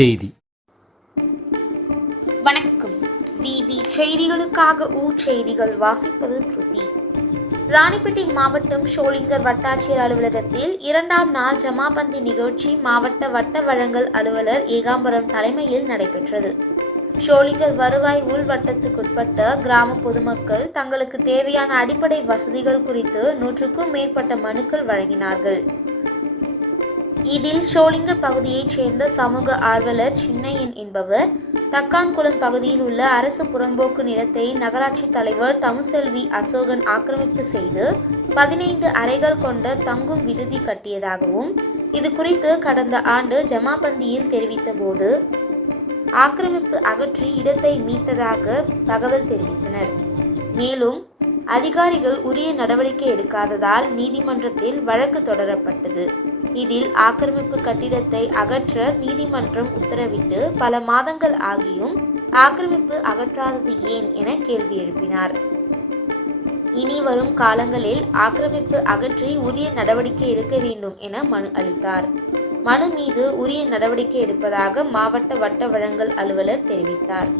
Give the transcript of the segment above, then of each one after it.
செய்தி. வணக்கம். விவி செய்திகளுக்காக ஊர் செய்திகள் வாசிப்பது திருதி. ராணிப்பேட்டை மாவட்டம் ஷோலிங்கர் வட்டாட்சியர் அலுவலகத்தில் இரண்டாம் நாள் ஜமாபந்தி நிகழ்ச்சி மாவட்ட வட்ட வழங்கல் அலுவலர் ஏகாம்பரம் தலைமையில் நடைபெற்றது. ஷோலிங்கர் வருவாய் உள்வட்டத்துக்குட்பட்ட கிராம பொதுமக்கள் தங்களுக்கு தேவையான அடிப்படை வசதிகள் குறித்து நூற்றுக்கும் மேற்பட்ட மனுக்கள் வழங்கினார்கள். இதில் ஷோலிங்க பகுதியைச் சேர்ந்த சமூக ஆர்வலர் சின்னையன் என்பவர் தக்கான்குளம் பகுதியில் உள்ள அரசு புறம்போக்கு நிலத்தை நகராட்சி தலைவர் தமுசெல்வி அசோகன் ஆக்கிரமிப்பு செய்து பதினைந்து அறைகள் கொண்ட தங்கும் விடுதி கட்டியதாகவும் இது குறித்து கடந்த ஆண்டு ஜமாபந்தியில் தெரிவித்தபோது ஆக்கிரமிப்பு அகற்றி இடத்தை மீட்டதாக தகவல் தெரிவித்தனர். மேலும் அதிகாரிகள் உரிய நடவடிக்கை எடுக்காததால் நீதிமன்றத்தில் வழக்கு தொடரப்பட்டது. இதில் ஆக்கிரமிப்பு கட்டிடத்தை அகற்ற நீதிமன்றம் உத்தரவிட்டு பல மாதங்கள் ஆகியும் ஆக்கிரமிப்பு அகற்றாதது ஏன் என கேள்வி எழுப்பினார். இனி வரும் காலங்களில் ஆக்கிரமிப்பு அகற்றி உரிய நடவடிக்கை எடுக்க வேண்டும் என மனு அளித்தார். மனு மீது உரிய நடவடிக்கை எடுப்பதாக மாவட்ட வட்ட வழங்கல் அலுவலர் தெரிவித்தார்.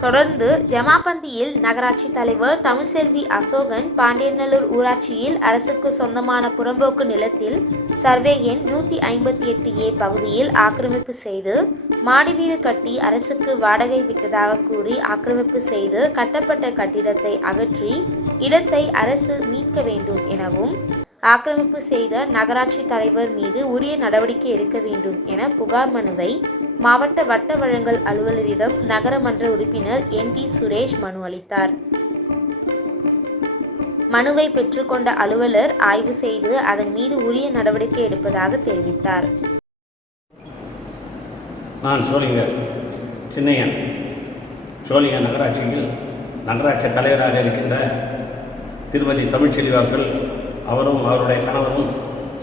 தொடர்ந்து ஜமாபந்தியில் நகராட்சி தலைவர் தமிழ்செல்வி அசோகன் பாண்டியநல்லூர் ஊராட்சியில் அரசுக்கு சொந்தமான புறம்போக்கு நிலத்தில் சர்வே எண் நூற்றி ஐம்பத்தி எட்டு ஏ பகுதியில் ஆக்கிரமிப்பு செய்து மாடி வீடு கட்டி அரசுக்கு வாடகை விட்டதாக கூறி ஆக்கிரமிப்பு செய்து கட்டப்பட்ட கட்டிடத்தை அகற்றி இடத்தை அரசு மீட்க வேண்டும் எனவும் ஆக்கிரமிப்பு செய்த நகராட்சி தலைவர் மீது உரிய நடவடிக்கை எடுக்க வேண்டும் என புகார் மனுவை மாவட்ட வட்ட வழங்கல் அலுவலரிடம் நகரமன்ற உறுப்பினர் என் டி சுரேஷ் மனு அளித்தார். மனுவை பெற்றுக்கொண்ட அலுவலர் ஆய்வு செய்து அதன் மீது உரிய நடவடிக்கை எடுப்பதாக தெரிவித்தார். நான் சோழிங்கர் சின்னையன். சோழிங்கர் நகராட்சியில் நகராட்சி தலைவராக இருக்கின்ற திருமதி தமிழ்ச்செல்வி அவர்கள் அவரும் அவருடைய கணவரும்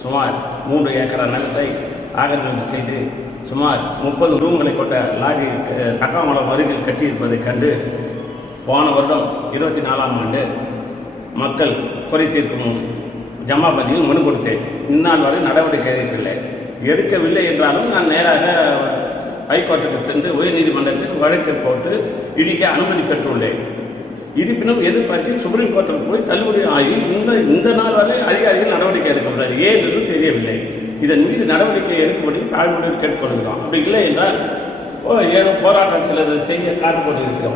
சுமார் மூன்று ஏக்கர் நிலத்தை ஆக்கிரமிப்பு செய்து சுமார் முப்பது ரூம்களை கொண்ட லாரி தக்காமலம் அருகில் கட்டியிருப்பதைக் கண்டு போன வருடம் இருபத்தி நாலாம் ஆண்டு மக்கள் குறை தீர்க்கும் ஜமாபதியில் மனு கொடுத்தேன். இந்நாள் வரை நடவடிக்கை எடுக்கவில்லை. எடுக்கவில்லை என்றாலும் நான் நேராக ஹைகோர்ட்டுக்கு சென்று உயர்நீதிமன்றத்தில் வழக்கு போட்டு இடிக்க அனுமதி பெற்றுள்ளேன். இருப்பினும் எதிர்பார்த்து சுப்ரீம் கோர்ட்டில் போய் தள்ளுபடி ஆகி இந்த இந்த நாள் வரை அதிகாரிகள் நடவடிக்கை எடுக்கப்படாது ஏன் என்று தெரியவில்லை. இதன் மீது நடவடிக்கை எடுக்கும்படி தாழ்வுடன் கேட்டுக்கொள்கிறோம். அப்படி இல்லை என்றால் ஓ, ஏதோ போராட்டம் சிலது செய்ய காத்துக் இருக்கிறோம்